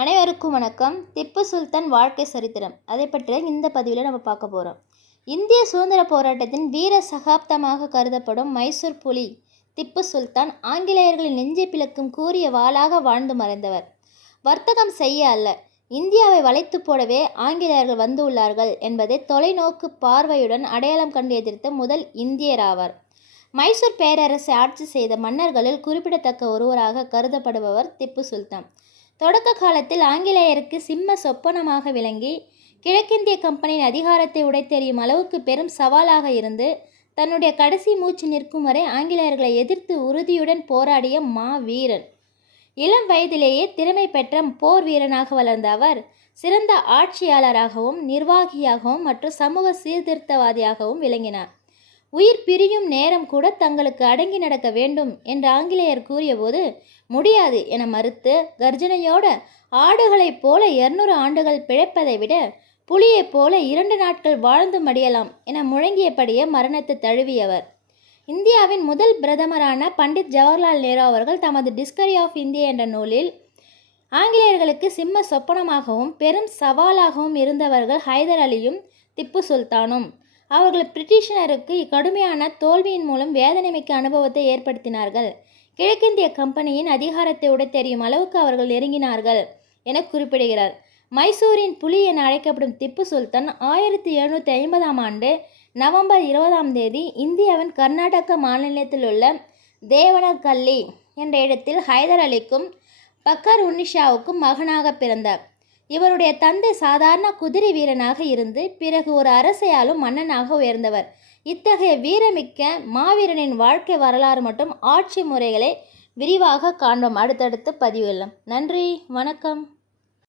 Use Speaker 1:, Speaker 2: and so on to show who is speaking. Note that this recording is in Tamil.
Speaker 1: அனைவருக்கும் வணக்கம். திப்பு சுல்தான் வாழ்க்கை சரித்திரம். அதை பற்றி இந்த பதிவில் நம்ம பார்க்க போகிறோம் இந்திய சுதந்திர போராட்டத்தின் வீர சகாப்தமாக கருதப்படும் மைசூர் புலி திப்பு சுல்தான் ஆங்கிலேயர்களின் நெஞ்சை பிளக்கும் கூறிய வாளாக வாழ்ந்து மறைந்தவர். வர்த்தகம் செய்ய அல்ல இந்தியாவை வளைத்து போடவே ஆங்கிலேயர்கள் வந்துள்ளார்கள் என்பதை தொலைநோக்கு பார்வையுடன் அடையாளம் கண்டு எதிர்த்த முதல் இந்தியர் ஆவார். மைசூர் பேரரசை ஆட்சி செய்த மன்னர்களில் குறிப்பிடத்தக்க ஒருவராக கருதப்படுபவர் திப்பு சுல்தான். தொடக்க காலத்தில் ஆங்கிலேயருக்கு சிம்ம சொப்பனமாக விளங்கி கிழக்கிந்திய கம்பெனியின் அதிகாரத்தை உடைத்தெறியும் அளவுக்கு பெரும் சவாலாக இருந்து தன்னுடைய கடைசி மூச்சு நிற்கும் வரை ஆங்கிலேயர்களை எதிர்த்து உறுதியுடன் போராடிய மா வீரன். இளம் வயதிலேயே திறமை பெற்ற போர் வீரனாக வளர்ந்த அவர் சிறந்த ஆட்சியாளராகவும் நிர்வாகியாகவும் மற்றும் சமூக சீர்திருத்தவாதியாகவும் விளங்கினார். உயிர் பிரியும் நேரம் கூட தங்களுக்கு அடங்கி நடக்க வேண்டும் என்று ஆங்கிலேயர் கூறியபோது முடியாது என மறுத்து கர்ஜனையோட ஆடுகளைப் போல இருநூறு ஆண்டுகள் பிழைப்பதை விட புலியைப் போல இரண்டு நாட்கள் வாழ்ந்து மடியலாம் என முழங்கியபடியே மரணத்தை தழுவியவர். இந்தியாவின் முதல் பிரதமரான பண்டித் ஜவஹர்லால் நேரு அவர்கள் தமது டிஸ்கரி ஆஃப் இந்தியா என்ற நூலில் ஆங்கிலேயர்களுக்கு சிம்ம சொப்பனமாகவும் பெரும் சவாலாகவும் இருந்தவர்கள் ஹைதர் அலியும் திப்பு சுல்தானும் அவர்கள் பிரிட்டிஷனருக்கு கடுமையான தோல்வியின் மூலம் வேதனைமிக்க அனுபவத்தை ஏற்படுத்தினார்கள். கிழக்கிந்திய கம்பெனியின் அதிகாரத்தை உடைத்தெறியும் அளவுக்கு அவர்கள் நெருங்கினார்கள் என குறிப்பிடுகிறார். மைசூரின் புலி என அழைக்கப்படும் திப்பு சுல்தான் ஆயிரத்தி எழுநூற்றி ஐம்பதாம் ஆண்டு நவம்பர் இருபதாம் தேதி இந்தியாவின் கர்நாடக மாநிலத்தில் உள்ள தேவனகல்லி என்ற இடத்தில் ஹைதர் அலிக்கும் பக்கர் உன்னிஷாவுக்கும் மகனாக பிறந்தார். இவருடைய தந்தை சாதாரண குதிரை வீரனாக இருந்து பிறகு ஒரு அரசையாலும் மன்னனாக உயர்ந்தவர். இத்தகைய வீரமிக்க மாவீரனின் வாழ்க்கை வரலாறு மற்றும் ஆட்சி முறைகளை விரிவாக காண்போம். அடுத்தடுத்து பதிவுள்ளோம் நன்றி வணக்கம்.